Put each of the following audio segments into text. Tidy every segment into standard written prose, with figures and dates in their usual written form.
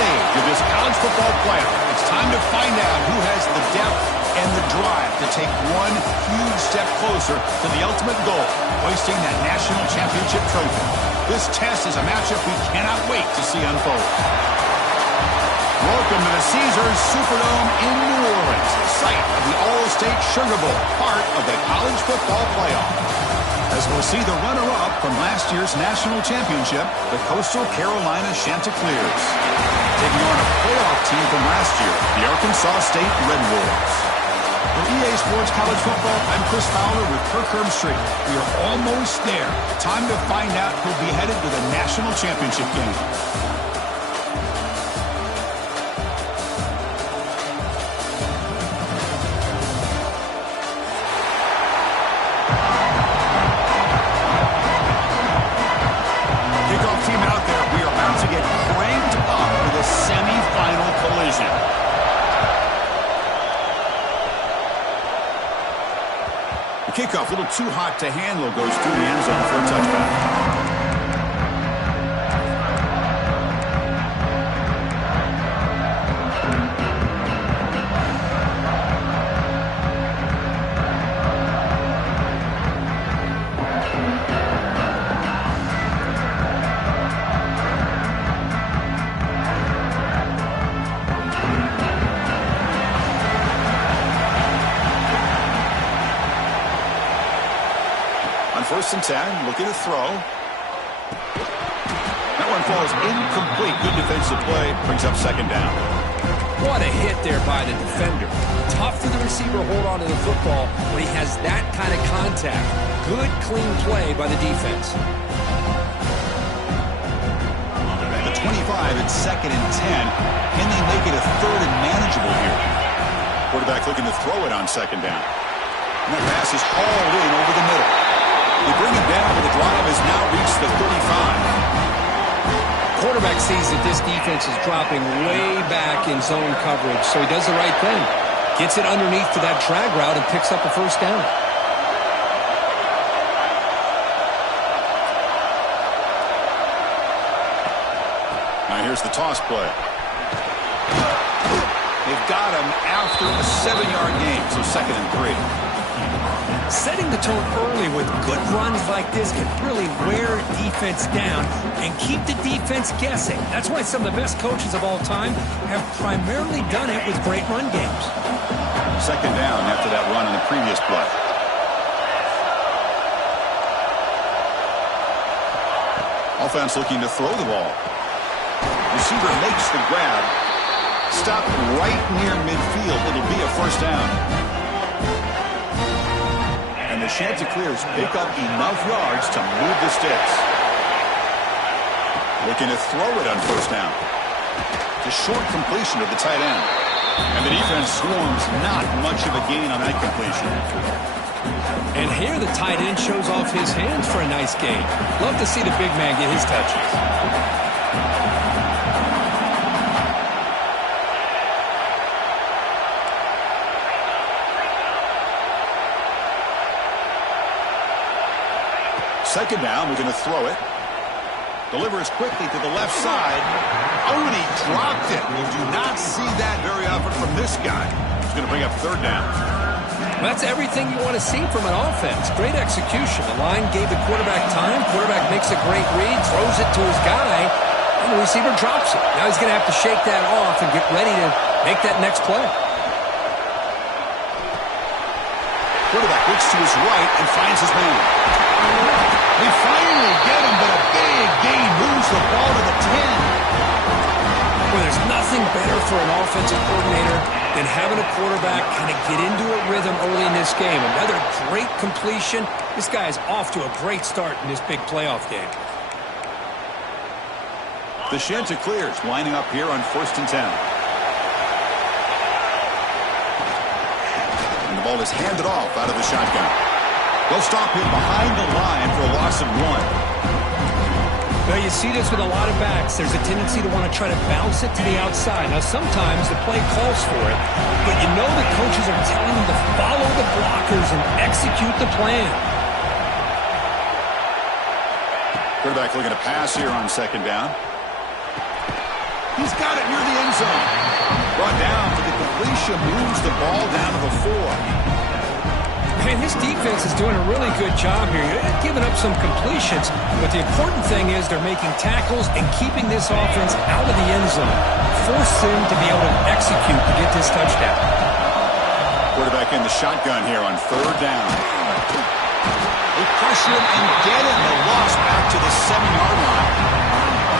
stage of this college football playoff. It's time to find out who has the depth and the drive to take one huge step closer to the ultimate goal, hoisting that national championship trophy. This test is a matchup we cannot wait to see unfold. Welcome to the Caesars Superdome in New Orleans, site of the All-State Sugar Bowl, part of the college football playoff. As we'll see the runner-up from last year's national championship, the Coastal Carolina Chanticleers, taking on a playoff team from last year, the Arkansas State Red Wolves. For EA Sports College Football, I'm Chris Fowler with Kirk Herbstreit. We are almost there. Time to find out who'll be headed to the national championship game. Kickoff, a little too hot to handle, goes through the end zone for a touchback. First and 10, looking to throw. That one falls incomplete. Good defensive play, brings up second down. What a hit there by the defender. Tough for the receiver to hold on to the football when he has that kind of contact. Good, clean play by the defense. The 25 at second and 10. Can they make it a third and manageable here? Quarterback looking to throw it on second down. And that pass is hauled in over the middle. They bring him down, but the drive has now reached the 35. Quarterback sees that this defense is dropping way back in zone coverage, so he does the right thing. Gets it underneath to that drag route and picks up a first down. Now here's the toss play. They've got him after a 7-yard gain, so second and 3. Setting the tone early with good runs like this can really wear defense down and keep the defense guessing. That's why some of the best coaches of all time have primarily done it with great run games. Second down after that run in the previous play. Offense looking to throw the ball. Receiver makes the grab. Stopped right near midfield. It'll be a first down. And the Chanticleers pick up enough yards to move the sticks. Looking to throw it on first down. It's a short completion of the tight end. And the defense swarms not much of a gain on that completion. And here the tight end shows off his hands for a nice gain. Love to see the big man get his touches. Second down, we're going to throw it. Delivers quickly to the left side. Oh, and he dropped it. We do not see that very often from this guy. He's going to bring up third down. That's everything you want to see from an offense. Great execution. The line gave the quarterback time. Quarterback makes a great read, throws it to his guy, and the receiver drops it. Now he's going to have to shake that off and get ready to make that next play. Quarterback looks to his right and finds his man. They finally get him, but a big gain moves the ball to the 10. Well, there's nothing better for an offensive coordinator than having a quarterback kind of get into a rhythm early in this game. Another great completion. This guy is off to a great start in this big playoff game. The Chanticleers lining up here on first and 10. And the ball is handed off out of the shotgun. They'll stop him behind the line for a loss of 1. Well, you see this with a lot of backs. There's a tendency to want to try to bounce it to the outside. Now, sometimes the play calls for it, but you know the coaches are telling them to follow the blockers and execute the plan. Quarterback looking to pass here on second down. He's got it near the end zone. Brought down for the completion, moves the ball down to the 4. Man, this defense is doing a really good job here. They're giving up some completions, but the important thing is they're making tackles and keeping this offense out of the end zone. Force them to be able to execute to get this touchdown. Quarterback in the shotgun here on 3rd down. They pressure him and get him. The loss back to the 7-yard line.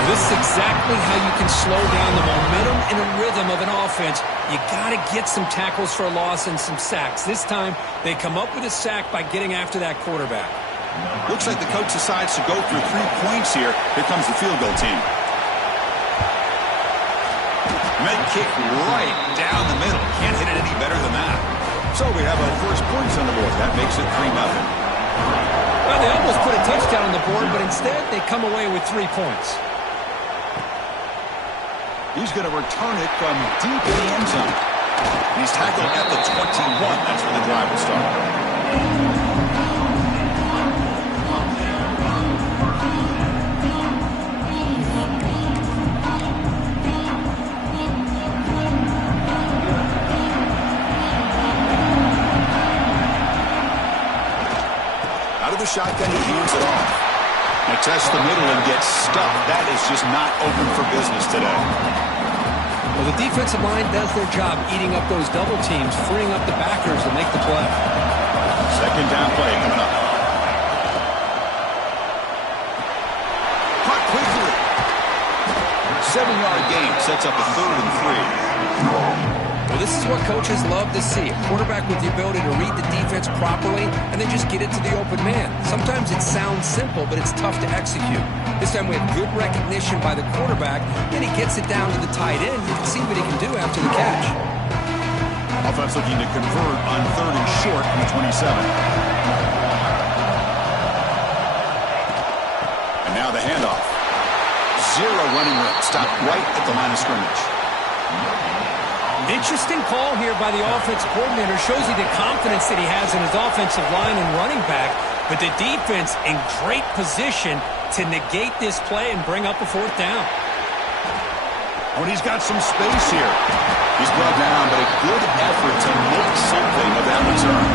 This is exactly how you can slow down the momentum and the rhythm of an offense. You got to get some tackles for a loss and some sacks. This time, they come up with a sack by getting after that quarterback. Looks like the coach decides to go for 3 points here. Here comes the field goal team. Med kick right down the middle. Can't hit it any better than that. So we have our first points on the board. That makes it 3-0. Well, they almost put a touchdown on the board, but instead they come away with 3 points. He's going to return it from deep in the end zone. He's tackled at the 21. That's where the drive will start. Out of the shotgun, he hands it off. Now tests the middle and gets stuffed. That is just not open for business today. Well, the defensive line does their job eating up those double teams, freeing up the backers to make the play. 2nd down play coming up. Caught quickly. 7-yard gain sets up a 3rd and 3. Well, this is what coaches love to see. A quarterback with the ability to read the defense properly and then just get it to the open man. Sometimes it sounds simple, but it's tough to execute. This time we have good recognition by the quarterback. Then he gets it down to the tight end. You can see what he can do after the catch. Offense looking to convert on 3rd and short from the 27. And now the handoff. 0 running room. Stopped right at the line of scrimmage. Interesting call here by the offensive coordinator. Shows you the confidence that he has in his offensive line and running back. But the defense in great position to negate this play and bring up a 4th down. Oh, and he's got some space here. He's brought down, but a good effort to make something of that return.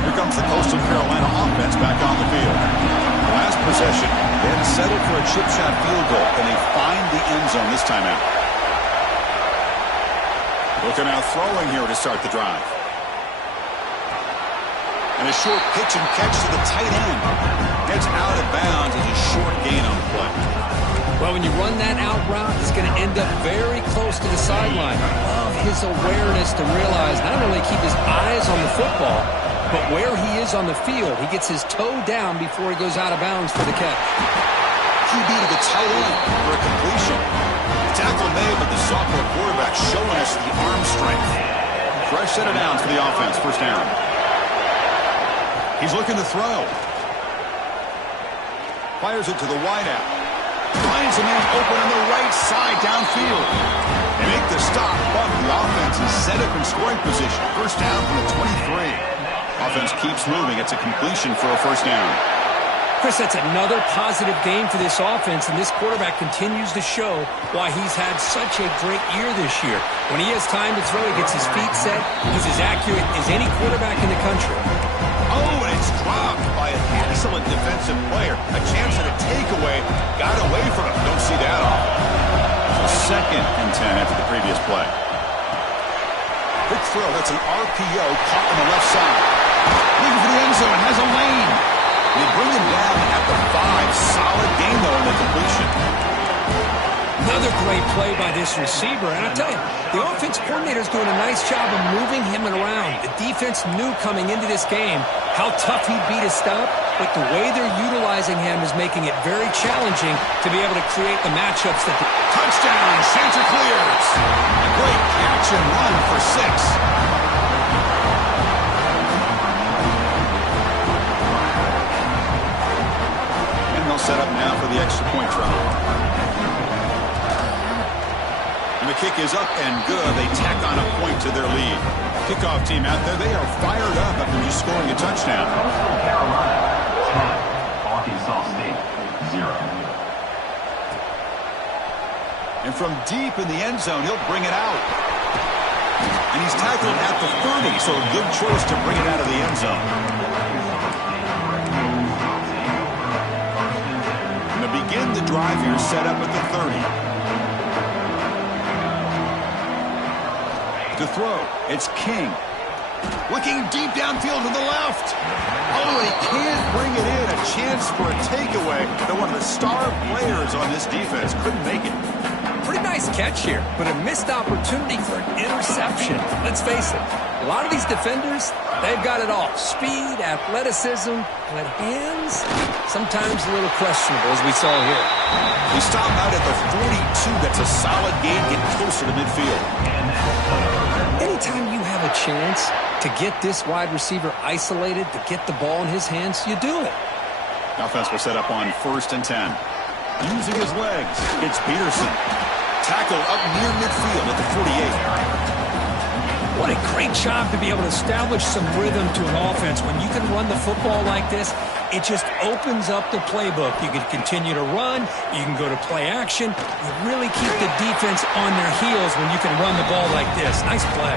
Here comes the Coastal Carolina offense back on the field. Last possession, then settle for a chip shot field goal, and they find the end zone this time out. Looking out throwing here to start the drive. And a short pitch and catch to the tight end. Gets out of bounds as a short gain on the play. Well, when you run that out route, it's going to end up very close to the sideline. I love his awareness to realize not only keep his eyes on the football, but where he is on the field, he gets his toe down before he goes out of bounds for the catch. QB to the tight end for a completion. Tackle made, but the sophomore quarterback showing us the arm strength. Fresh set of downs for the offense. 1st down. He's looking to throw. Fires it to the wideout. Finds a man open on the right side downfield. They make the stop, but the offense is set up in scoring position. 1st down from the 23. Offense keeps moving. It's a completion for a 1st down. Chris, that's another positive game for this offense, and this quarterback continues to show why he's had such a great year this year. When he has time to throw, he gets his feet set. He's as accurate as any quarterback in the country. Oh, and it's dropped by an excellent defensive player. A chance at a takeaway. Got away from him. Don't see that often. So 2nd and 10 after the previous play. Quick throw. That's an RPO caught on the left side. Looking for the end zone. Has a lane. They bring him down at the 5. Solid gain, though, in the completion. Another great play by this receiver. And I tell you, the offense coordinator is doing a nice job of moving him around. The defense knew coming into this game how tough he'd be to stop, but the way they're utilizing him is making it very challenging to be able to create the matchups that... Touchdown! Center clears. A great catch and run for 6. Set up now for the extra point try. And the kick is up and good. They tack on a point to their lead. Kickoff team out there, they are fired up after just scoring a touchdown. Carolina 10, Arkansas State 0. And from deep in the end zone, he'll bring it out. And he's tackled at the 30, so a good choice to bring it out of the end zone. And to begin the drive here, set up at the 30. To throw, it's King. Looking deep downfield to the left. Oh, he can't bring it in. A chance for a takeaway. But one of the star players on this defense couldn't make it. Pretty nice catch here, but a missed opportunity for an interception. Let's face it, a lot of these defenders, they've got it all. Speed, athleticism, but hands, sometimes a little questionable, as we saw here. He stopped out at the 42. That's a solid gain, get closer to midfield. Anytime you have a chance to get this wide receiver isolated, to get the ball in his hands, you do it. Offense will set up on 1st and 10. Using his legs, it's Peterson. Tackle up near midfield at the 48. What a great job to be able to establish some rhythm to an offense. When you can run the football like this, it just opens up the playbook. You can continue to run. You can go to play action. You really keep the defense on their heels when you can run the ball like this. Nice play.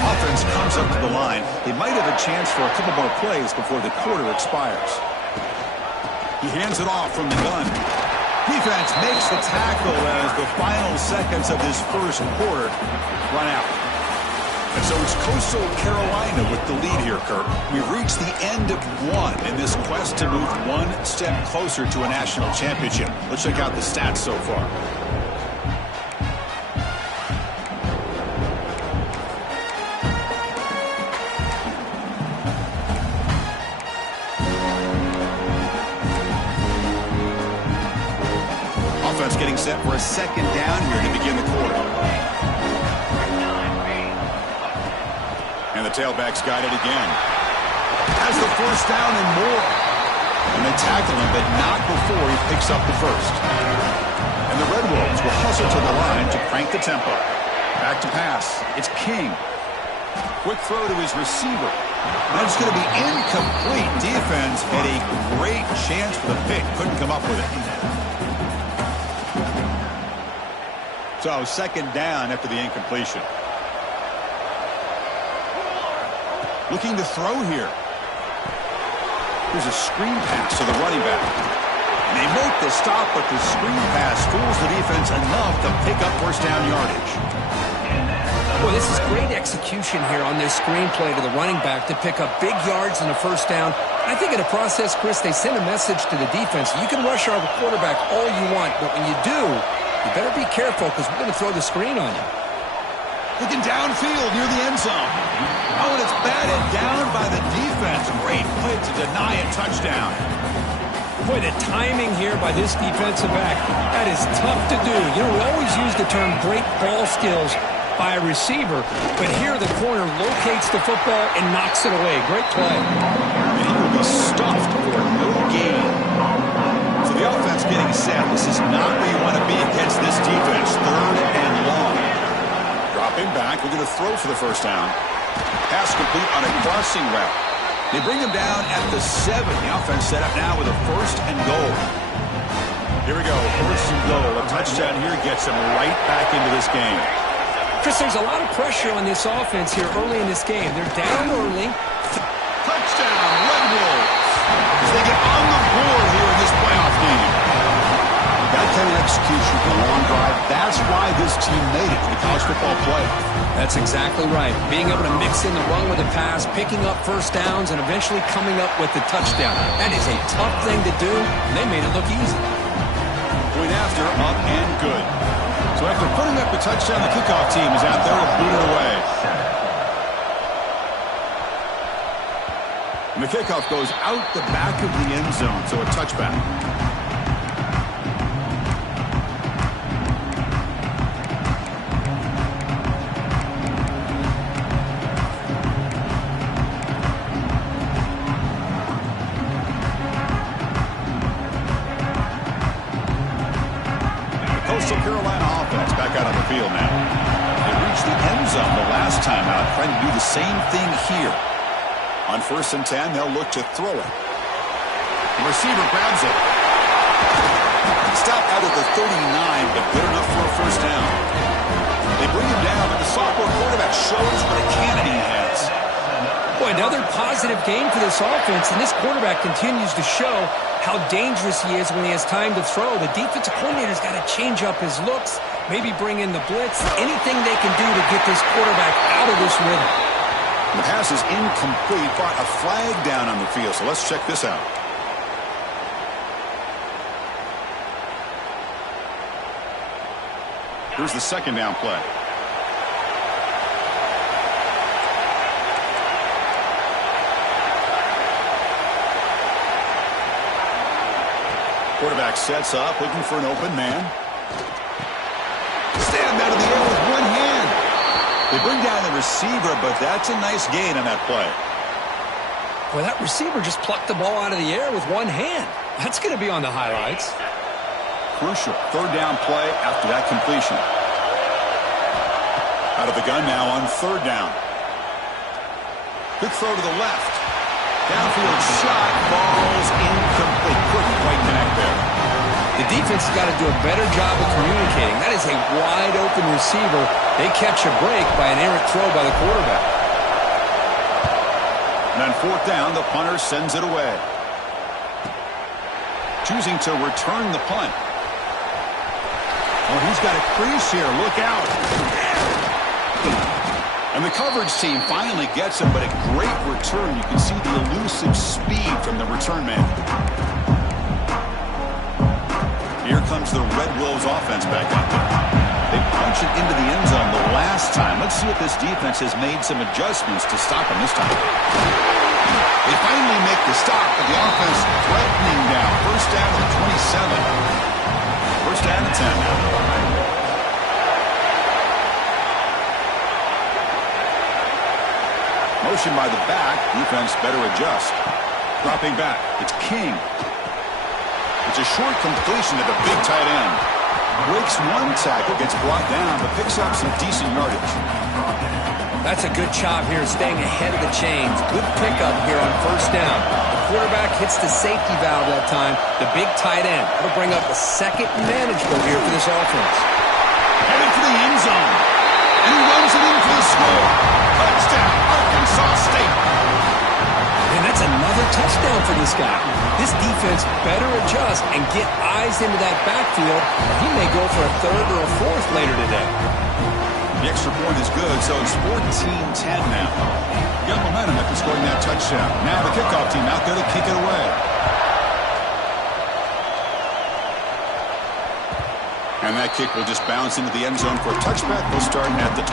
Offense comes up to the line. They might have a chance for a couple more plays before the quarter expires. He hands it off from the gun. Defense makes the tackle as the final seconds of this first quarter run out. And so it's Coastal Carolina with the lead here, Kirk. We've reached the end of one in this quest to move one step closer to a national championship. Let's check out the stats so far. Offense getting set for a second down here to begin the quarter. And the tailback's got it again. Has the first down and more. And they tackle him, but not before he picks up the first. And the Red Wolves will hustle to the line to crank the tempo. Back to pass. It's King. Quick throw to his receiver. That's going to be incomplete. Defense had a great chance for the pick. Couldn't come up with it. So second down after the incompletion. Looking to throw here. Here's a screen pass to the running back. And they make the stop, but the screen pass fools the defense enough to pick up first down yardage. Well, this is great execution here on this screen play to the running back to pick up big yards and a first down. I think in the process, Chris, they send a message to the defense. You can rush our quarterback all you want, but when you do, you better be careful because we're going to throw the screen on you. Looking downfield near the end zone. Oh, and it's batted down by the defense. Great play to deny a touchdown. Boy, the timing here by this defensive back, that is tough to do. You know, we always use the term great ball skills by a receiver, but here the corner locates the football and knocks it away. Great play. And he will be stuffed for no gain. So the offense getting set. This is not where you want to be against this defense. 3rd and long. Dropping back. We're going to throw for the first down. Pass complete on a crossing route. They bring him down at the 7. The offense set up now with a 1st and goal. Here we go. 1st and goal. A touchdown here gets them right back into this game. Chris, there's a lot of pressure on this offense here early in this game. They're down early. Touchdown, Red Wolves. As they get on the board here in this playoff game. That kind of execution for a long drive, that's why this team made it to the college football playoff. That's exactly right. Being able to mix in the run with the pass, picking up first downs, and eventually coming up with the touchdown. That is a tough thing to do, and they made it look easy. Point after, up and good. So after putting up the touchdown, the kickoff team is out there to boot it away. And the kickoff goes out the back of the end zone, so a touchback. Coastal Carolina offense back out on the field now. They reached the end zone the last time out, trying to do the same thing here. On 1st and 10, they'll look to throw it. The receiver grabs it. Stop out of the 39, but good enough for a first down. They bring him down, but the sophomore quarterback shows what a cannon he has. Boy, another positive game for this offense, and this quarterback continues to show how dangerous he is when he has time to throw. The defensive coordinator's got to change up his looks, maybe bring in the blitz, anything they can do to get this quarterback out of this rhythm. The pass is incomplete, brought a flag down on the field, so let's check this out. Here's the second down play. Quarterback sets up, looking for an open man. Stand out of the air with one hand. They bring down the receiver, but that's a nice gain on that play. Well, that receiver just plucked the ball out of the air with one hand. That's going to be on the highlights. Crucial third down play after that completion. Out of the gun now on third down. Good throw to the left. Downfield shot, falls incomplete. Couldn't quite connect there. The defense has got to do a better job of communicating. That is a wide open receiver. They catch a break by an errant throw by the quarterback. And on fourth down, the punter sends it away. Choosing to return the punt. Oh, he's got a crease here. Look out. And the coverage team finally gets him, but a great return. You can see the elusive speed from the return man. Here comes the Red Wolves offense back out there. They punch it into the end zone the last time. Let's see if this defense has made some adjustments to stop him this time. They finally make the stop, but the offense threatening down. First down to the 27. First down to 10 now. Motion by the back. Defense better adjust. Dropping back. It's King. It's a short completion to the big tight end. Breaks one tackle, gets brought down, but picks up some decent yardage. That's a good job here, staying ahead of the chains. Good pickup here on first down. The quarterback hits the safety valve that time. The big tight end. That'll bring up a second manageable here for this offense. Headed for the end zone. And he runs it in for the score. Touchdown, Arkansas State. And that's another touchdown for this guy. This defense better adjust and get eyes into that backfield. He may go for a third or a fourth later today. The extra point is good, so it's 14-10 now. Got momentum after scoring that touchdown. Now the kickoff team out there to kick it away. And that kick will just bounce into the end zone for a touchback. We'll start at the 25.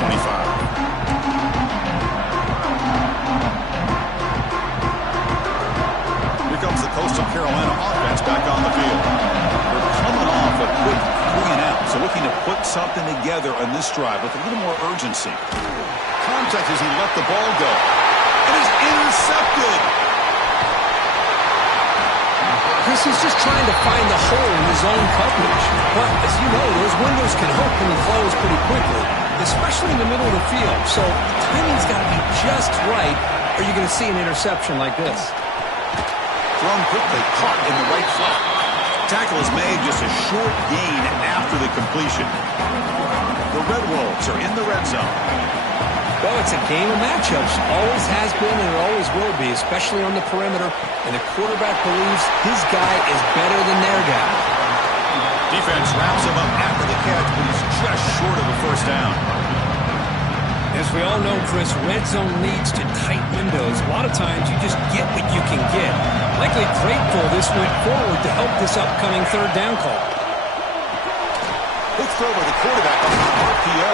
Here comes the Coastal Carolina offense back on the field. They're coming off a quick 3-and-out, so looking to put something together on this drive with a little more urgency. Contact as he let the ball go. It is intercepted. Chris is just trying to find the hole in his own coverage. But, as you know, those windows can open and close pretty quickly, especially in the middle of the field. So the timing's got to be just right, or you're going to see an interception like this. Thrown quickly, caught in the right flat. Tackle is made, just a short gain after the completion. The Red Wolves are in the red zone. Well, it's a game of matchups. Always has been and it always will be, especially on the perimeter. And the quarterback believes his guy is better than their guy. Defense wraps him up after the catch, but he's just short of a first down. As we all know, Chris, red zone leads to tight windows. A lot of times you just get what you can get. Likely grateful this went forward to help this upcoming third down call. Good throw by the quarterback on the RPO.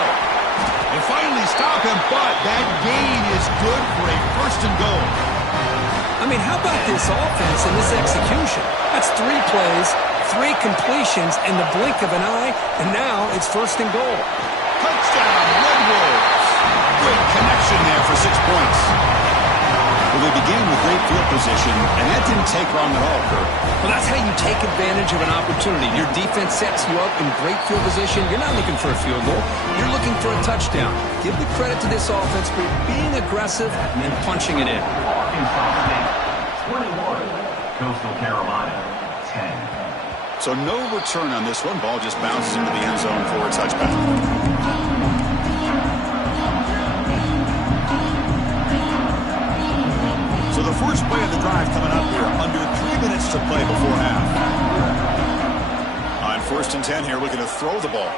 They finally stop him, but that gain is good for a first and goal. I mean, how about this offense and this execution? That's 3 plays, 3 completions in the blink of an eye, and now it's first and goal. Touchdown, Red Wolves. Great connection there for 6 points. Well, they began with great field position, and that didn't take long at all, Kurt. Well, that's how you take advantage of an opportunity. Your defense sets you up in great field position. You're not looking for a field goal. You're looking for a touchdown. Give the credit to this offense for being aggressive and then punching it in. Arkansas State, 21. Coastal Carolina, 10. So no return on this one. Ball just bounces into the end zone for a touchback. So the first play of the drive coming up here. Under 3 minutes to play before half. On 1st and 10 here, looking to throw the ball.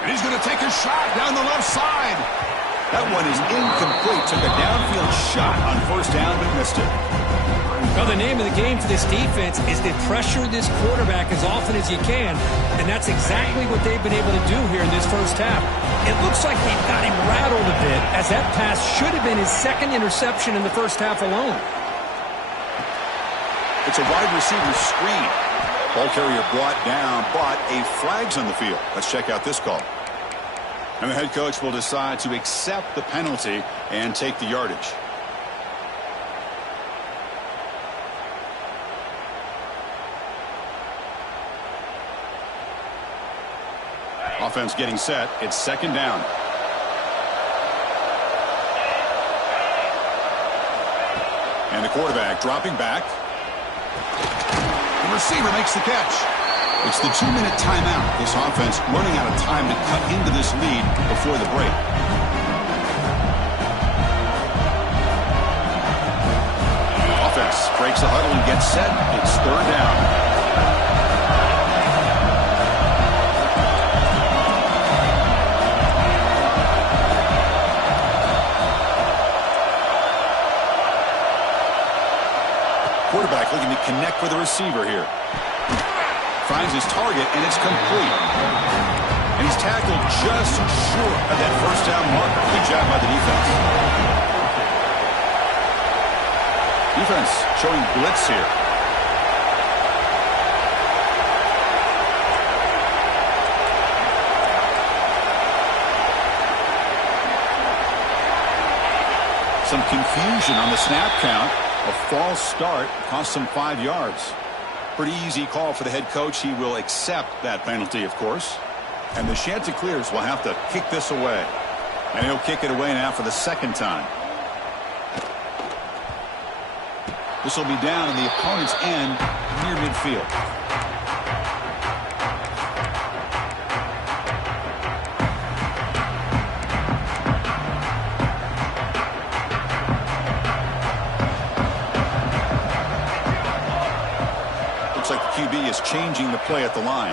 And he's going to take a shot down the left side. That one is incomplete. Took a downfield shot on 1st down, but missed it. Well, the name of the game for this defense is to pressure this quarterback as often as you can, and that's exactly what they've been able to do here in this first half. It looks like they've got him rattled a bit, as that pass should have been his 2nd interception in the first half alone. It's a wide receiver screen. Ball carrier brought down, but a flag's on the field. Let's check out this call. And the head coach will decide to accept the penalty and take the yardage. Offense getting set. It's 2nd down. And the quarterback dropping back. The receiver makes the catch. It's the 2-minute timeout. This offense running out of time to cut into this lead before the break. Offense breaks a huddle and gets set. It's 3rd down. Quarterback looking to connect with the receiver here. Finds his target, and it's complete. And he's tackled just short of that 1st down marker. Good job by the defense. Defense showing blitz here. Some confusion on the snap count. A false start cost him 5 yards. Pretty easy call for the head coach. He will accept that penalty, of course. And the Chanticleers will have to kick this away. And he'll kick it away now for the 2nd time. This will be down in the opponent's end near midfield. QB is changing the play at the line.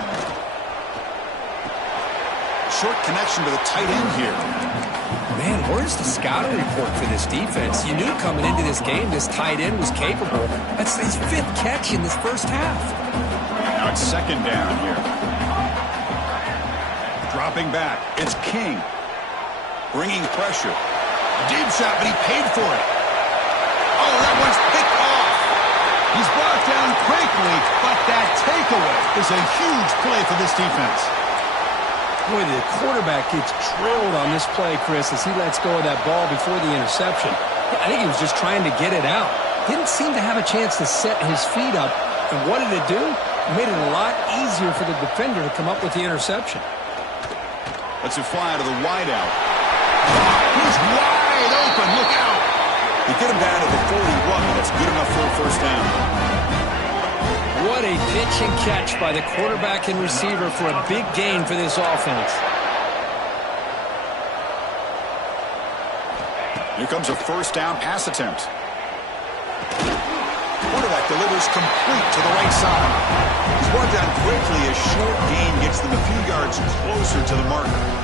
Short connection to the tight end here. Man, where's the scouting report for this defense? You knew coming into this game this tight end was capable. That's his 5th catch in this first half. Now it's 2nd down here. Dropping back. It's King. Bringing pressure. A deep shot, but he paid for it. Oh, that one's picked off. He's brought down quickly, but that takeaway is a huge play for this defense. Boy, the quarterback gets drilled on this play, Chris, as he lets go of that ball before the interception. I think he was just trying to get it out. Didn't seem to have a chance to set his feet up. And what did it do? It made it a lot easier for the defender to come up with the interception. Let's fly to the wideout. He's wide open. Look out. They get him down to the 41, and that's good enough for a 1st down. What a pitch and catch by the quarterback and receiver for a big gain for this offense. Here comes a 1st down pass attempt. Quarterback delivers complete to the right side. He's brought down quickly. A short gain gets them a few yards closer to the marker.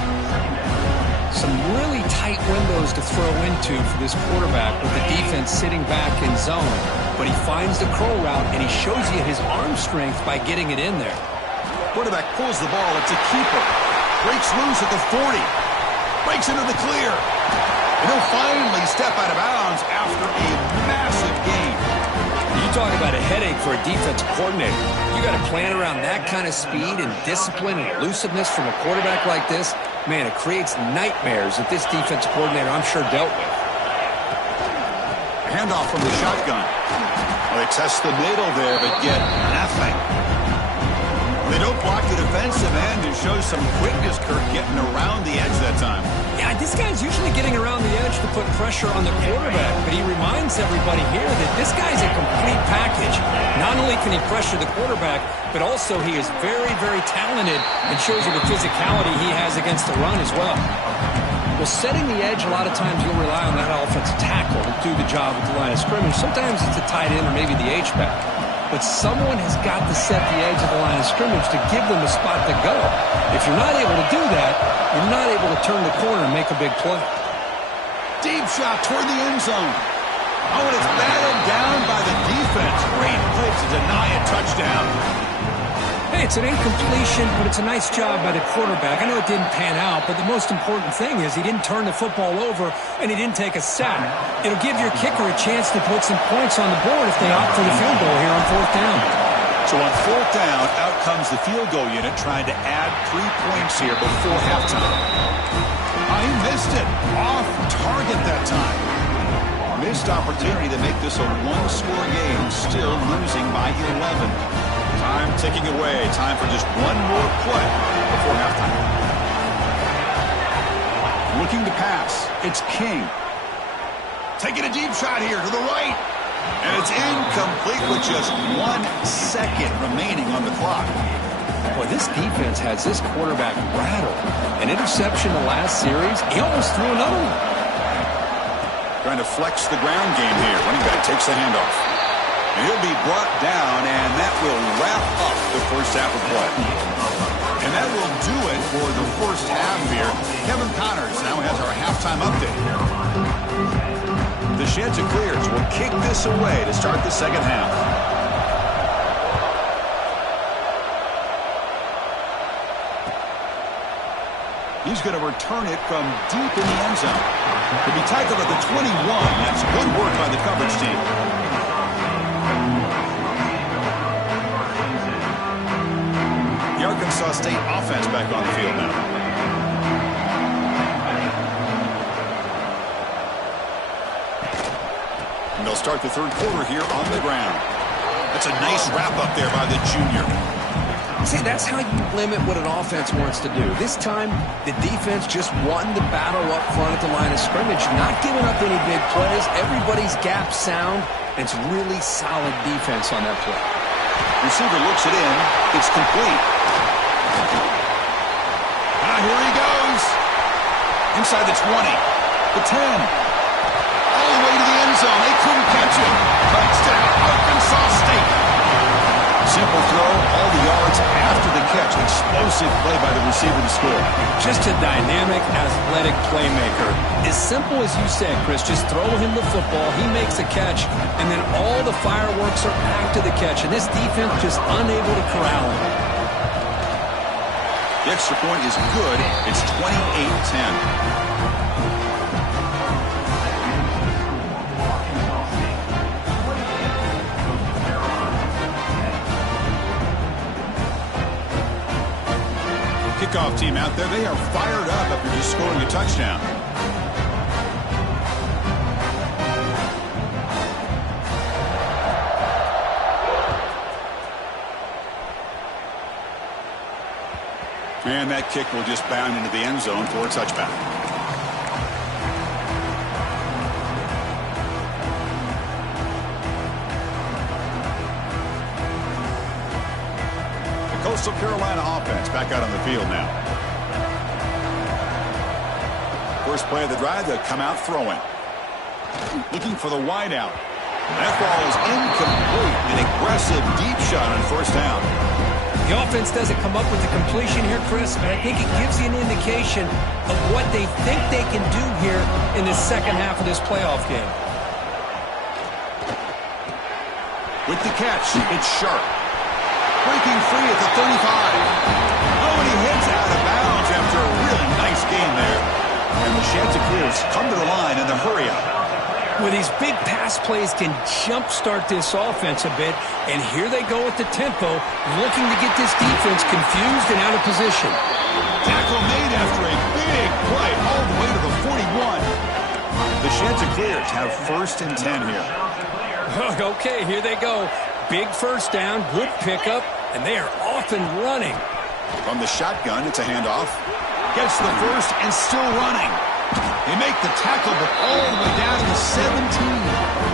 Some really tight windows to throw into for this quarterback with the defense sitting back in zone. But he finds the crow route, and he shows you his arm strength by getting it in there. Quarterback pulls the ball. It's a keeper. Breaks loose at the 40. Breaks into the clear. And he'll finally step out of bounds after a massive gain. You talk about a headache for a defensive coordinator. You got to plan around that kind of speed and discipline and elusiveness from a quarterback like this. Man, it creates nightmares that this defensive coordinator, I'm sure, dealt with. Handoff from the shotgun. Well, they test the middle there, but get nothing. They don't block the defensive end. end and shows some quickness, Kirk, getting around the edge that time. Yeah, this guy's usually getting around the edge to put pressure on the quarterback, but he reminds everybody here that this guy's a complete package. Not only can he pressure the quarterback, but also he is very, very talented and shows you the physicality he has against the run as well. Well, setting the edge, a lot of times you'll rely on that offensive tackle to do the job at the line of scrimmage. Sometimes it's a tight end or maybe the H-back. But someone has got to set the edge of the line of scrimmage to give them a spot to go. If you're not able to do that, you're not able to turn the corner and make a big play. Deep shot toward the end zone. Oh, and it's battled down by the defense. Great play to deny a touchdown. Hey, it's an incompletion, but it's a nice job by the quarterback. I know it didn't pan out, but the most important thing is he didn't turn the football over and he didn't take a sack. It'll give your kicker a chance to put some points on the board if they opt for the field goal here on fourth down. So on fourth down, out comes the field goal unit trying to add 3 points here before halftime. He missed it. Off target that time. Missed opportunity to make this a one-score game. Still losing by 11. Time ticking away. Time for just one more play before halftime. Looking to pass. It's King. Taking a deep shot here to the right. And it's incomplete with just 1 second remaining on the clock. Boy, this defense has this quarterback rattled. An interception the last series. He almost threw another one. Trying to flex the ground game here. Running back takes the handoff. And he'll be brought down, and that will wrap up the first half of play. And that will do it for the first half here. Kevin Connors now has our halftime update. The Ncaa26 will kick this away to start the second half. He's going to return it from deep in the end zone. He'll be tackled at the 21. That's good work by the coverage team. The Arkansas State offense back on the field now. And they'll start the third quarter here on the ground. That's a nice wrap up there by the junior. See, that's how you limit what an offense wants to do. This time, the defense just won the battle up front at the line of scrimmage, not giving up any big plays. Everybody's gap sound. It's really solid defense on that play. Receiver looks it in. It's complete. Here he goes. Inside the 20. The 10. All the way to the end zone. They couldn't catch him. Touchdown, Arkansas State. Simple throw, all the yards after the catch. Explosive play by the receiver to score. Just a dynamic, athletic playmaker. As simple as you said, Chris, just throw him the football, he makes a catch, and then all the fireworks are after the catch. And this defense just unable to corral him. The extra point is good. It's 28-10. Kickoff team out there. They are fired up after just scoring a touchdown. And that kick will just bound into the end zone for a touchback. The Coastal Carolina offense back out on the field now. First play of the drive, they'll come out throwing. Looking for the wide out. That ball is incomplete. An aggressive deep shot on first down. The offense doesn't come up with the completion here, Chris, but I think it gives you an indication of what they think they can do here in the second half of this playoff game. With the catch, it's Sharp. Breaking free at the 35. Oh, and he hits out of bounds after a really nice game there. And the Ncaa26 come to the line in the hurry-up. Well, these big pass plays can jumpstart this offense a bit, and here they go with the tempo, looking to get this defense confused and out of position. Tackle made after a big play all the way to the 41. The Ncaa26 have first and 10 here. Okay, here they go. Big first down, good pickup, and they are off and running. From the shotgun, it's a handoff. Gets the first and still running. They make the tackle, but all the way down to the 17.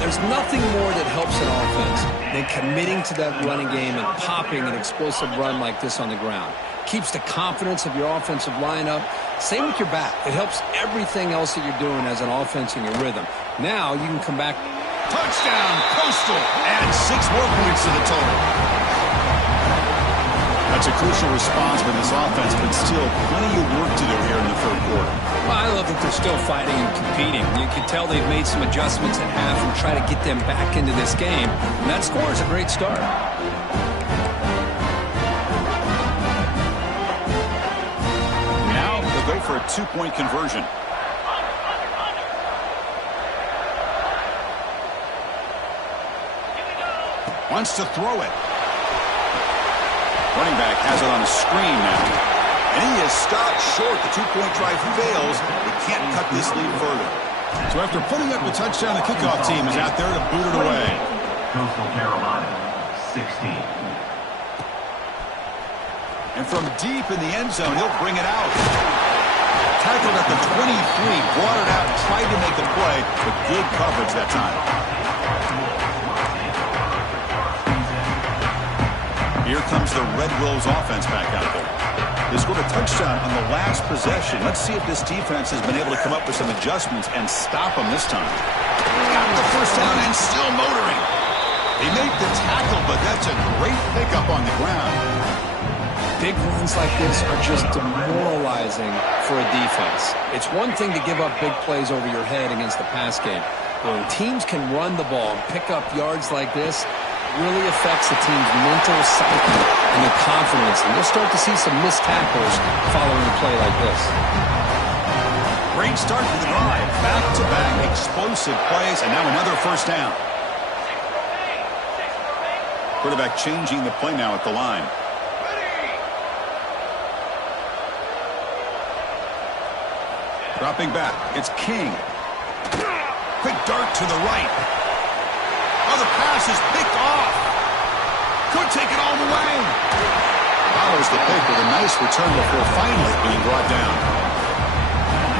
There's nothing more that helps an offense than committing to that running game and popping an explosive run like this on the ground. Keeps the confidence of your offensive line up. Same with your back. It helps everything else that you're doing as an offense in your rhythm. Now you can come back. Touchdown, Coastal. Add 6 more points to the total. That's a crucial response for this offense, but still plenty of work to do here in the third quarter. Well, I love that they're still fighting and competing. You can tell they've made some adjustments at half and try to get them back into this game. And that score is a great start. Now they'll go for a 2-point conversion. Wants to throw it. Running back has it on a screen now. And he is stopped short. The 2-point drive fails. They can't cut this lead further. So after putting up a touchdown, the kickoff team is out there to boot it away. Coastal Carolina, 16. And from deep in the end zone, he'll bring it out. Tackled at the 23, brought it out, tried to make the play, but good coverage that time. Here comes the Red Wolves offense back out there. They scored a touchdown on the last possession. Let's see if this defense has been able to come up with some adjustments and stop them this time. Got the first down and still motoring. He made the tackle, but that's a great pickup on the ground. Big runs like this are just demoralizing for a defense. It's one thing to give up big plays over your head against the pass game. But when teams can run the ball and pick up yards like this, really affects the team's mental psyche and the confidence. And you'll start to see some missed tackles following a play like this. Great start to the drive. Back-to-back explosive plays, and now another first down. Quarterback changing the play now at the line. Dropping back. It's King. Quick dart to the right. Oh, the pass is picked off. Could take it all the way. Follows the pick with a nice return before finally being brought down.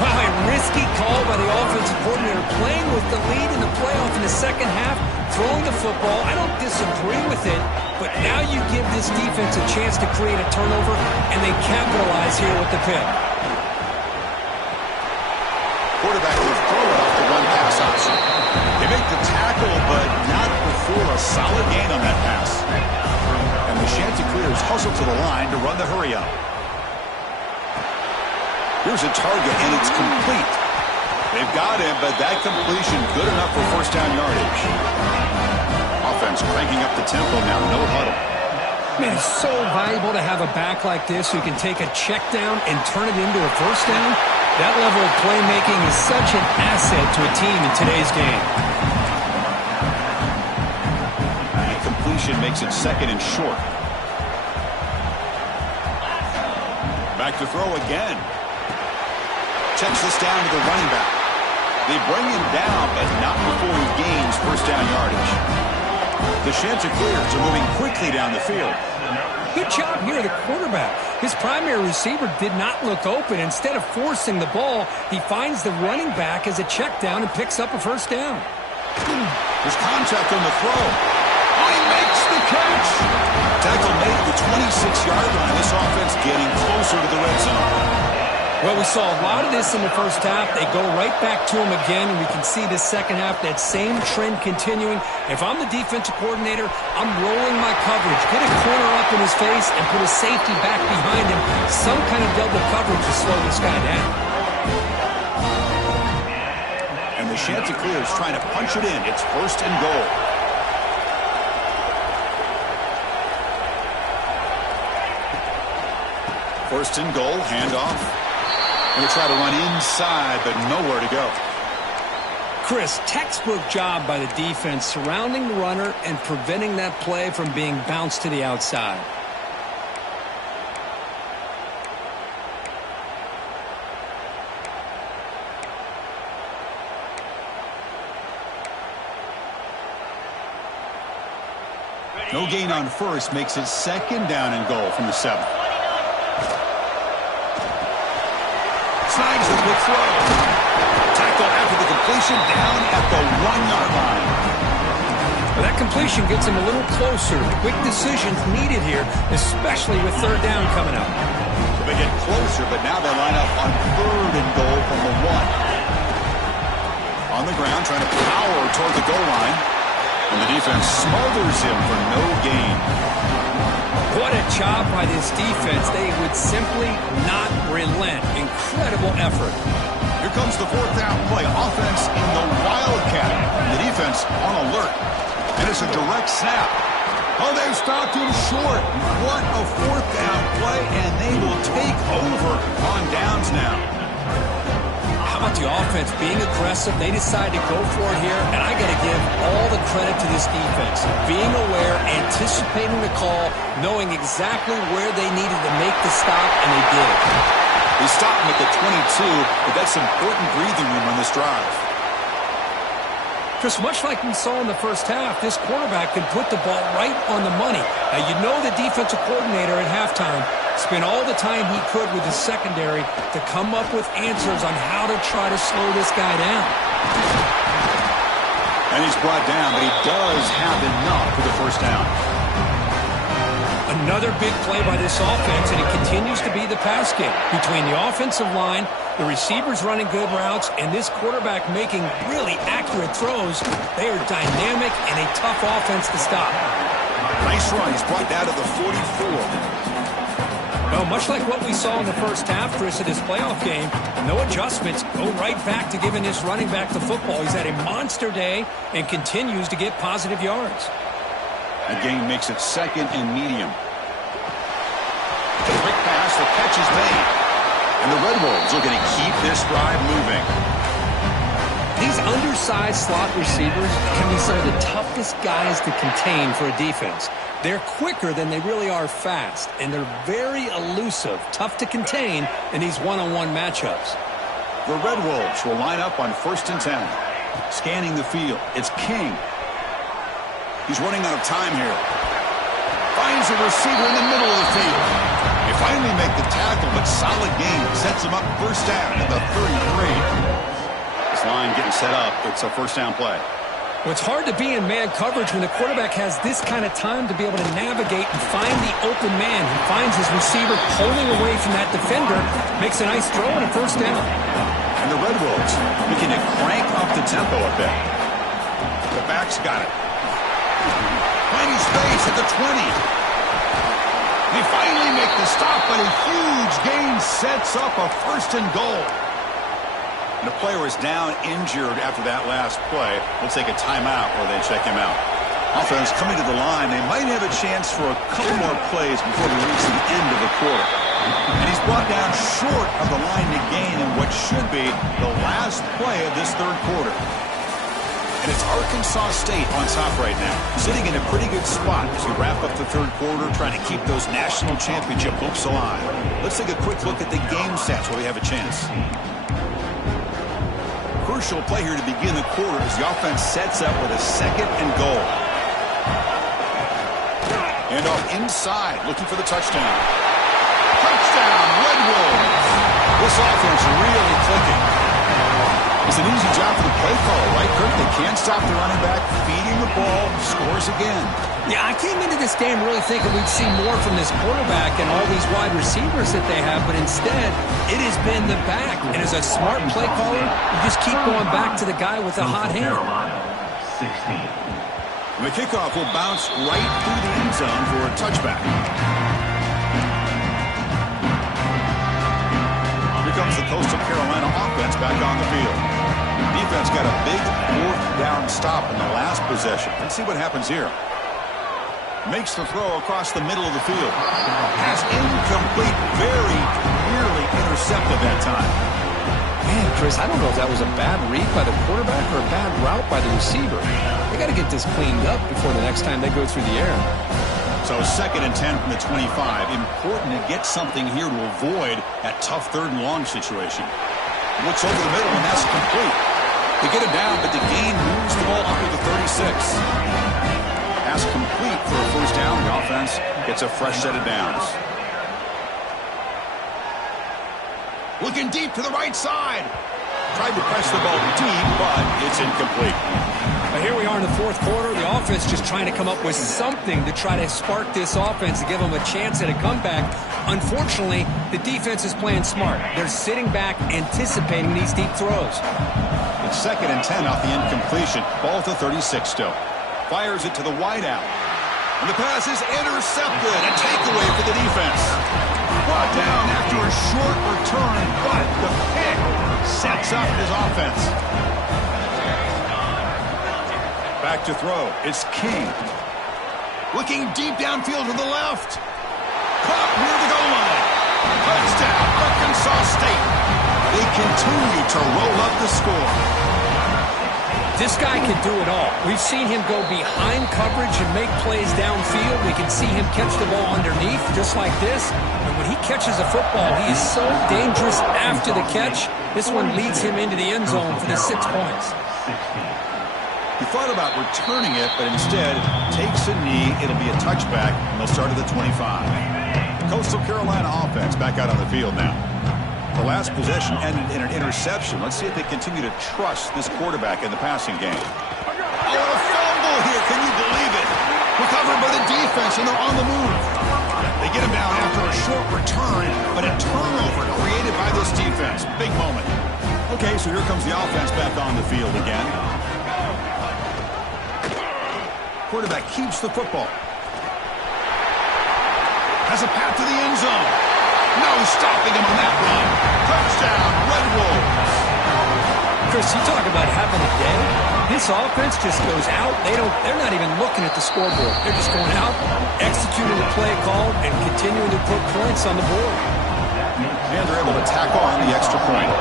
Wow, a risky call by the offensive coordinator, playing with the lead in the playoff in the second half, throwing the football. I don't disagree with it, but now you give this defense a chance to create a turnover, and they capitalize here with the pick. Quarterback will throw it off the run pass option. They make the tackle, but not before a solid gain on that pass. And the Chanticleers hustle to the line to run the hurry up. Here's a target, and it's complete. They've got him, but that completion good enough for first down yardage. Offense cranking up the tempo now, no huddle. Man, it's so valuable to have a back like this who can take a check down and turn it into a first down. That level of playmaking is such an asset to a team in today's game. And completion makes it second and short. Back to throw again. Checks this down to the running back. They bring him down, but not before he gains first down yardage. The Chanticleers are moving quickly down the field. Good job here, the quarterback. His primary receiver did not look open. Instead of forcing the ball, he finds the running back as a check down and picks up a first down. There's contact on the throw. Oh, he makes the catch. Tackle made at the 26-yard line. This offense getting closer to the red zone. Well, we saw a lot of this in the first half. They go right back to him again, and we can see the second half, that same trend continuing. If I'm the defensive coordinator, I'm rolling my coverage. Get a corner up in his face and put a safety back behind him. Some kind of double coverage to slow this guy down. And the Chanticleers trying to punch it in. It's first and goal. First and goal, handoff. Going to try to run inside, but nowhere to go. Chris, textbook job by the defense surrounding the runner and preventing that play from being bounced to the outside. No gain on first makes it second down and goal from the 7. Snags the quick throw. Tackle after the completion down at the 1-yard line. Well, that completion gets him a little closer. Quick decisions needed here, especially with third down coming up. They get closer, but now they line up on 3rd and goal from the 1. On the ground, trying to power toward the goal line. And the defense smothers him for no gain. What a job by this defense. They would simply not relent. Incredible effort. Here comes the 4th down play. Offense in the Wildcat. And the defense on alert. And it's a direct snap. Oh, they've stopped him short. What a 4th down play, and they will take over on downs now. How about the offense being aggressive? They decide to go for it here, and I got to give all the credit to this defense. Being aware, anticipating the call, knowing exactly where they needed to make the stop, and they did. They stopped him at the 22, but that's important breathing room on this drive. Chris, much like we saw in the first half, this quarterback can put the ball right on the money. Now, you know the defensive coordinator at halftime spent all the time he could with the secondary to come up with answers on how to try to slow this guy down. And he's brought down, but he does have enough for the first down. Another big play by this offense, and it continues to be the pass game. Between the offensive line, the receivers running good routes, and this quarterback making really accurate throws, they are dynamic and a tough offense to stop. Nice run. He's brought down to the 44. Well, much like what we saw in the first half, Chris, of this playoff game, no adjustments. Go right back to giving this running back the football. He's had a monster day and continues to get positive yards. That gain makes it 2nd and medium. Quick pass, the catch is made. And the Red Wolves are going to keep this drive moving. These undersized slot receivers can be some of the toughest guys to contain for a defense. They're quicker than they really are fast, and they're very elusive, tough to contain in these one-on-one matchups. The Red Wolves will line up on 1st and 10. Scanning the field, it's King. He's running out of time here. Finds a receiver in the middle of the field. They finally make the tackle, but solid gain sets him up 1st down at the 33. This line getting set up. It's a 1st down play. Well, it's hard to be in man coverage when the quarterback has this kind of time to be able to navigate and find the open man. He finds his receiver pulling away from that defender, makes a nice throw and a 1st down. And the Red Wolves looking to crank up the tempo a bit. The back's got it. Finding space at the 20. They finally make the stop, but a huge gain sets up a 1st and goal. And the player is down injured after that last play. We'll take a timeout or they check him out. Offense coming to the line. They might have a chance for a couple more plays before we reach the end of the quarter. And he's brought down short of the line to gain in what should be the last play of this 3rd quarter. And it's Arkansas State on top right now, sitting in a pretty good spot as we wrap up the 3rd quarter, trying to keep those national championship hopes alive. Let's take a quick look at the game stats where we have a chance. Crucial play here to begin the quarter as the offense sets up with a 2nd and goal. And off inside, looking for the touchdown. Touchdown, Red Wolves. This offense really clicking. It's an easy job for the play caller, right, Kirk? They can't stop the running back, feeding the ball, scores again. Yeah, I came into this game really thinking we'd see more from this quarterback and all these wide receivers that they have, but instead, it has been the back. And as a smart play caller, you just keep going back to the guy with the hot hand. 16. And the kickoff will bounce right through the end zone for a touchback. Here comes the Coastal Carolina offense back on the field. Defense got a big 4th down stop in the last possession. Let's see what happens here. Makes the throw across the middle of the field. Pass incomplete, very nearly intercepted that time. Man, Chris, I don't know if that was a bad read by the quarterback or a bad route by the receiver. They got to get this cleaned up before the next time they go through the air. So 2nd and 10 from the 25. Important to get something here to avoid that tough 3rd and long situation. Looks over the middle, and that's complete. They get it down, but the gain moves the ball up to the 36. Pass complete complete for a first down. The offense gets a fresh set of downs. Looking deep to the right side. Tried to press the ball deep, but it's incomplete. But here we are in the fourth quarter. The offense just trying to come up with something to try to spark this offense to give them a chance at a comeback. Unfortunately, the defense is playing smart. They're sitting back, anticipating these deep throws. It's 2nd and 10 off the incompletion. Ball to 36 still. Fires it to the wideout. And the pass is intercepted. A takeaway for the defense. Brought down after a short return, but the pick sets up his offense. Back to throw. It's King. Looking deep downfield to the left. Caught near the goal line. Touchdown, Arkansas State. They continue to roll up the score. This guy can do it all. We've seen him go behind coverage and make plays downfield. We can see him catch the ball underneath just like this. And when he catches a football, he is so dangerous after the catch. This one leads him into the end zone for the 6 points. He thought about returning it, but instead takes a knee. It'll be a touchback, and they'll start at the 25. Coastal Carolina offense back out on the field now. The last possession ended in an interception. Let's see if they continue to trust this quarterback in the passing game. Oh, a fumble here. Can you believe it? Recovered by the defense, and they're on the move. They get him down after a short return, but a turnover created by this defense. Big moment. Okay, so here comes the offense back on the field again. Quarterback keeps the football. Has a path to the end zone. No stopping him on that run. Touchdown, Red Wolves. Chris, you talk about having a day. This offense just goes out. They're not even looking at the scoreboard. They're just going out, executing the play call, and continuing to put points on the board. And they're able to tack on the extra point.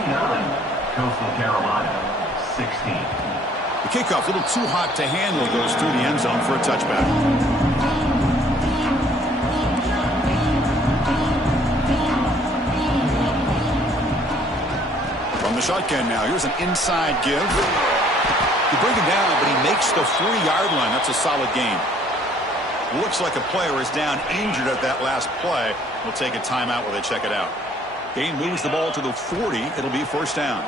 49, Coastal Carolina, 16. The kickoff, a little too hot to handle, goes through the end zone for a touchback. From the shotgun now, here's an inside give. You bring him down, but he makes the 40-yard line. That's a solid gain. Looks like a player is down injured at that last play. We'll take a timeout while they check it out. Gain moves the ball to the 40. It'll be first down.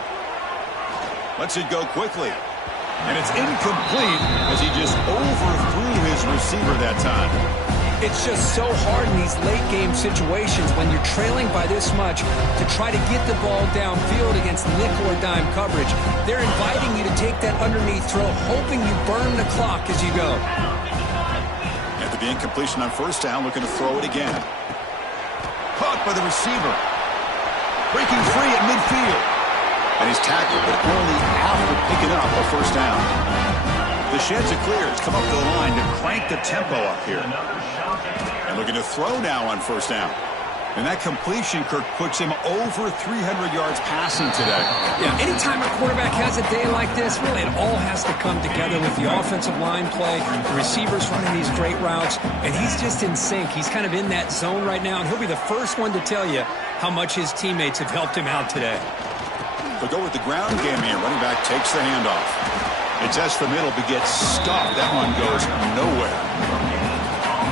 Lets it go quickly. And it's incomplete as he just overthrew his receiver that time. It's just so hard in these late-game situations when you're trailing by this much to try to get the ball downfield against nickel or dime coverage. They're inviting you to take that underneath throw, hoping you burn the clock as you go. After the incompletion on first down, looking to throw it again. Caught by the receiver. Breaking free at midfield. And he's tackled, but only after picking up a first down. The sheds are clear. It's come up to the line to crank the tempo up here. And looking to throw now on first down. And that completion, Kirk, puts him over 300 yards passing today. Yeah, anytime a quarterback has a day like this, really it all has to come together with the offensive line play, the receivers running these great routes, and he's just in sync. He's kind of in that zone right now, and he'll be the first one to tell you how much his teammates have helped him out today. They'll go with the ground game here. Running back takes the handoff. It's S the middle, but gets stopped. That one goes nowhere.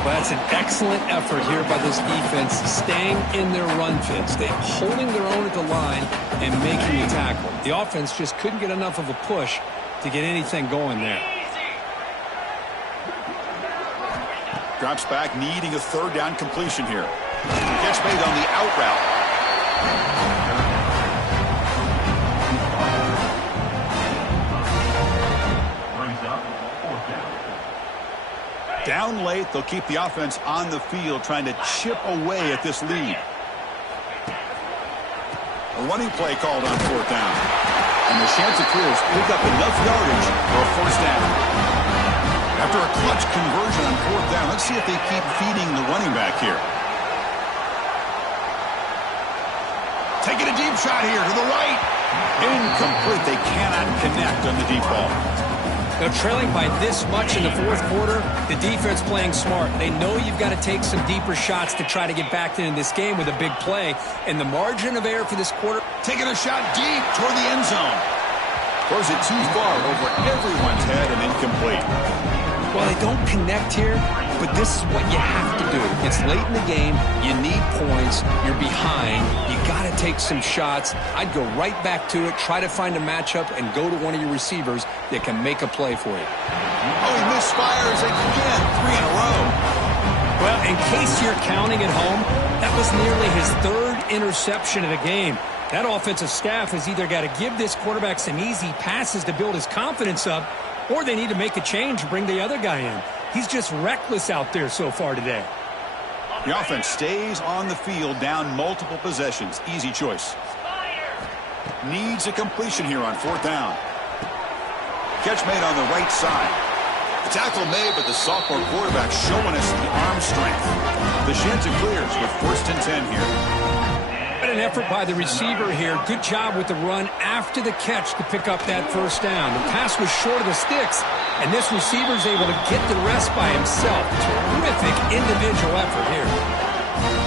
Well, that's an excellent effort here by this defense, staying in their run fits. They're holding their own at the line and making the tackle. The offense just couldn't get enough of a push to get anything going there. Drops back, needing a third down completion here. Gets made on the out route. Down late, they'll keep the offense on the field, trying to chip away at this lead. A running play called on fourth down. And the Chanticleers pick up enough yardage for a first down. After a clutch conversion on fourth down, let's see if they keep feeding the running back here. Taking a deep shot here to the right. Incomplete. They cannot connect on the deep ball. They're trailing by this much in the fourth quarter. The defense playing smart. They know you've got to take some deeper shots to try to get back into this game with a big play. And the margin of error for this quarter. Taking a shot deep toward the end zone. Throws it too far over everyone's head and incomplete. Well, they don't connect here, but this is what you have to do. It's late in the game. You need points. You're behind. You got to take some shots. I'd go right back to it, try to find a matchup, and go to one of your receivers that can make a play for you. Oh, he misfires again. 3 in a row. Well, in case you're counting at home, that was nearly his 3rd interception of the game. That offensive staff has either got to give this quarterback some easy passes to build his confidence up, or they need to make a change and bring the other guy in. He's just reckless out there so far today. The offense stays on the field, down multiple possessions. Easy choice. Needs a completion here on 4th down. Catch made on the right side. The tackle made, but the sophomore quarterback showing us the arm strength. The Ncaa26 with 1st and 10 here. An effort by the receiver here. Good job with the run after the catch to pick up that 1st down. The pass was short of the sticks, and this receiver's able to get the rest by himself. Terrific individual effort here.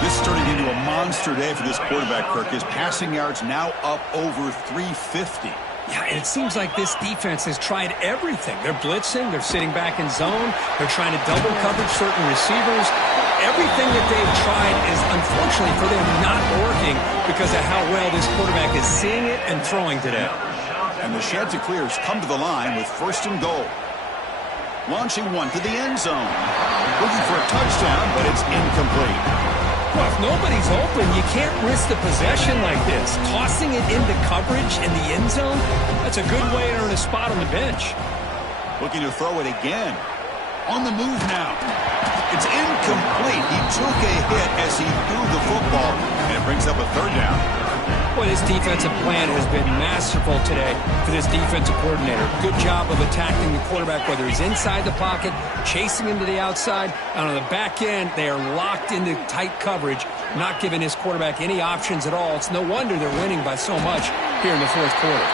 This is turning into a monster day for this quarterback, Kirk. His passing yards now up over 350. Yeah, and it seems like this defense has tried everything. They're blitzing, they're sitting back in zone, they're trying to double coverage certain receivers. Everything that they've tried is, unfortunately for them, not working because of how well this quarterback is seeing it and throwing today. And the Ncaa26 come to the line with 1st and goal. Launching one to the end zone. Looking for a touchdown, but it's incomplete. Well, if nobody's open, you can't risk the possession like this. Tossing it into coverage in the end zone, that's a good way to earn a spot on the bench. Looking to throw it again. On the move now. It's incomplete. He took a hit as he threw the football, and it brings up a 3rd down. Boy, this defensive plan has been masterful today for this defensive coordinator. Good job of attacking the quarterback, whether he's inside the pocket, chasing him to the outside, and on the back end, they are locked into tight coverage, not giving his quarterback any options at all. It's no wonder they're winning by so much here in the 4th quarter.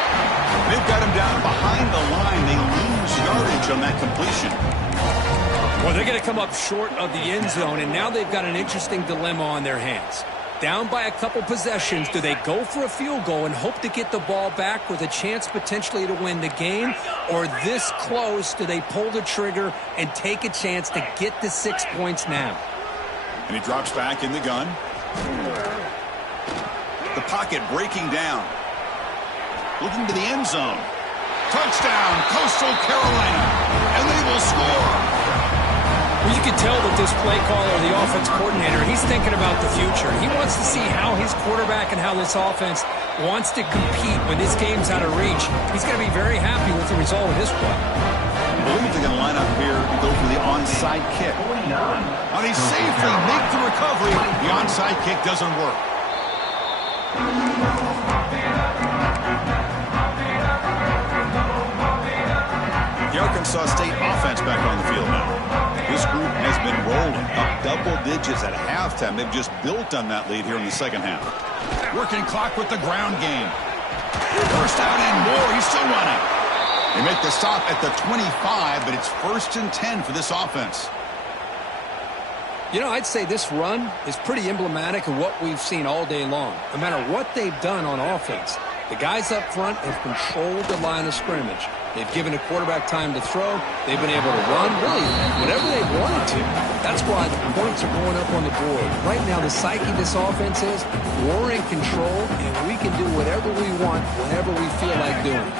They've got him down behind the line. They lose yardage on that completion. Well, they're going to come up short of the end zone, and now they've got an interesting dilemma on their hands. Down by a couple possessions, do they go for a field goal and hope to get the ball back with a chance potentially to win the game? Or this close, do they pull the trigger and take a chance to get the 6 points now? And he drops back in the gun. The pocket breaking down. Looking to the end zone. Touchdown, Coastal Carolina. And they will score. Well, you can tell that this play caller, the offense coordinator, he's thinking about the future. He wants to see how his quarterback and how this offense wants to compete when this game's out of reach. He's going to be very happy with the result of this play. I believe they're going to line up here and go for the onside kick. On a safely make the recovery. The onside kick doesn't work. The Arkansas State offense back on the field now. This group has been rolling up double digits at halftime. They've just built on that lead here in the 2nd half. Working clock with the ground game. First out and more. He's still running. They make the stop at the 25, but it's 1st and 10 for this offense. You know, I'd say this run is pretty emblematic of what we've seen all day long. No matter what they've done on offense, the guys up front have controlled the line of scrimmage. They've given a quarterback time to throw. They've been able to run, really, whatever they've wanted to. That's why the points are going up on the board. Right now, the psyche of this offense is we're in control, and we can do whatever we want whenever we feel like doing it.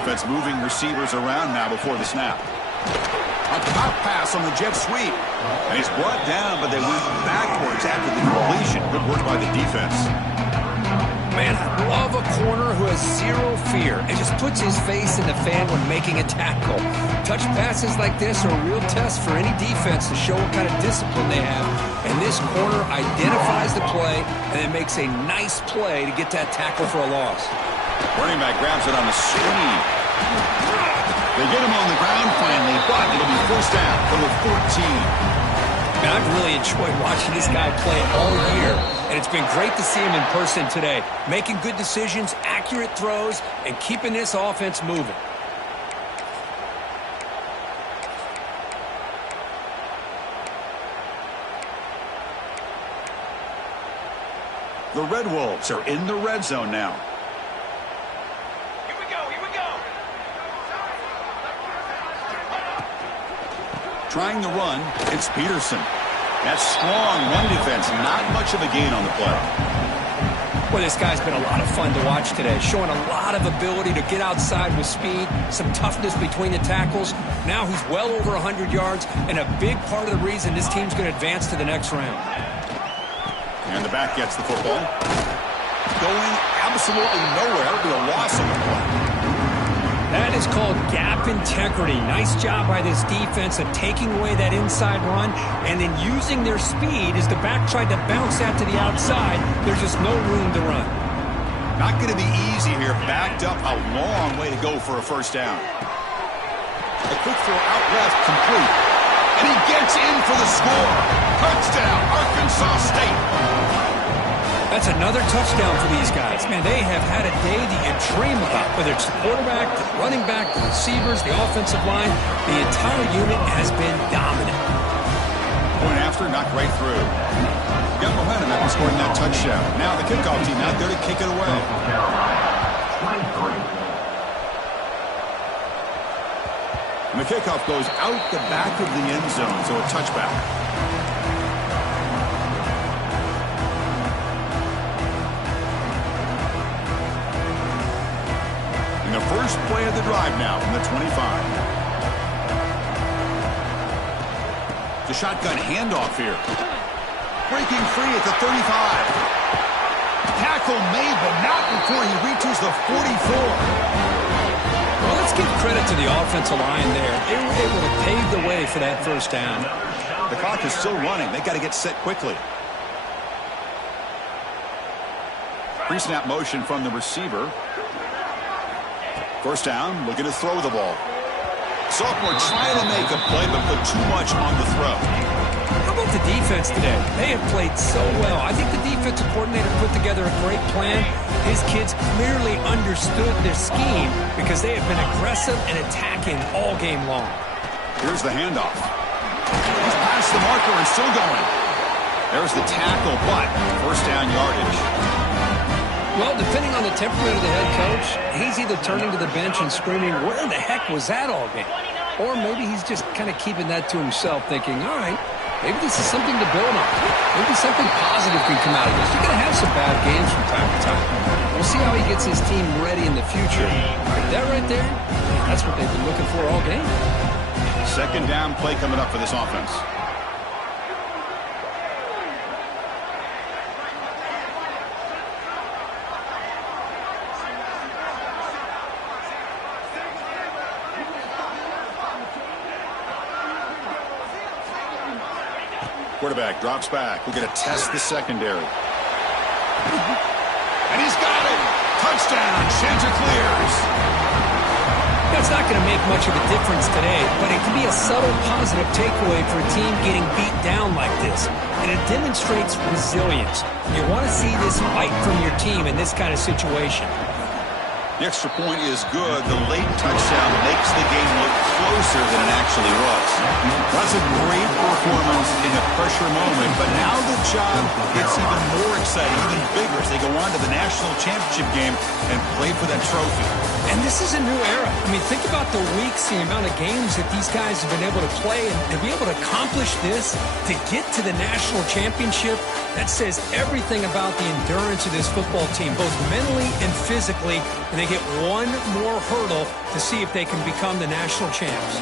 Offense moving receivers around now before the snap. A top pass on the jet sweep. And he's brought down, but they went backwards after the completion. Good work by the defense. Man, I love a corner who has zero fear and just puts his face in the fan when making a tackle. Touch passes like this are a real test for any defense to show what kind of discipline they have. And this corner identifies the play and then makes a nice play to get that tackle for a loss. Running back grabs it on the sweep. They get him on the ground finally, but it'll be 1st down, number 14. Man, I've really enjoyed watching this guy play all year, and it's been great to see him in person today, making good decisions, accurate throws, and keeping this offense moving. The Red Wolves are in the red zone now. Trying the run, it's Peterson. That strong run defense, not much of a gain on the play. Well, this guy's been a lot of fun to watch today, showing a lot of ability to get outside with speed, some toughness between the tackles. Now he's well over 100 yards, and a big part of the reason this team's going to advance to the next round. And the back gets the football. Going absolutely nowhere. It'll be a loss on the play. That is called gap integrity. Nice job by this defense of taking away that inside run and then using their speed as the back tried to bounce that to the outside. There's just no room to run. Not going to be easy here. Backed up a long way to go for a first down. A quick throw out left, complete. And he gets in for the score. Touchdown, Arkansas State. That's another touchdown for these guys. Man, they have had a day that you dream about. Whether it's the quarterback, the running back, the receivers, the offensive line, the entire unit has been dominant. Point after, knocked right through. Got momentum after scoring that touchdown. Now the kickoff team out there to kick it away. And the kickoff goes out the back of the end zone, so a touchback. And the first play of the drive now from the 25. The shotgun handoff here. Breaking free at the 35. Tackle made, but not before he reaches the 44. Well, let's give credit to the offensive line there. They were able to pave the way for that first down. The clock is still running. They got to get set quickly. Pre-snap motion from the receiver. First down, looking to throw the ball. Sophomore trying to make a play, but put too much on the throw. How about the defense today? They have played so well. I think the defensive coordinator put together a great plan. His kids clearly understood their scheme because they have been aggressive and attacking all game long. Here's the handoff. He's past the marker and still going. There's the tackle, but first down yardage. Well, depending on the temperament of the head coach, he's either turning to the bench and screaming, where the heck was that all game? Or maybe he's just kind of keeping that to himself, thinking, all right, maybe this is something to build on. Maybe something positive can come out of this. You're going to have some bad games from time to time. We'll see how he gets his team ready in the future. But that right there, that's what they've been looking for all game. Second down play coming up for this offense. Quarterback drops back. We're going to test the secondary. And he's got it. Touchdown. Chanticleers. That's not going to make much of a difference today, but it can be a subtle positive takeaway for a team getting beat down like this. And it demonstrates resilience. You want to see this fight from your team in this kind of situation. The extra point is good. The late touchdown makes the game look closer than it actually was. That's a great performance in a pressure moment, but now the job gets even more exciting, even bigger as they go on to the national championship game and play for that trophy. And this is a new era. I mean, think about the weeks, the amount of games that these guys have been able to play, and to be able to accomplish this, to get to the national championship, that says everything about the endurance of this football team, both mentally and physically, and they get one more hurdle to see if they can become the national champs.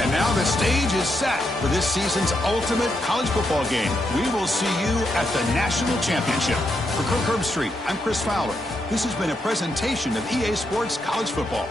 And now the stage is set for this season's ultimate college football game. We will see you at the national championship. For Kirk Herbstreit, I'm Chris Fowler. This has been a presentation of EA Sports College Football.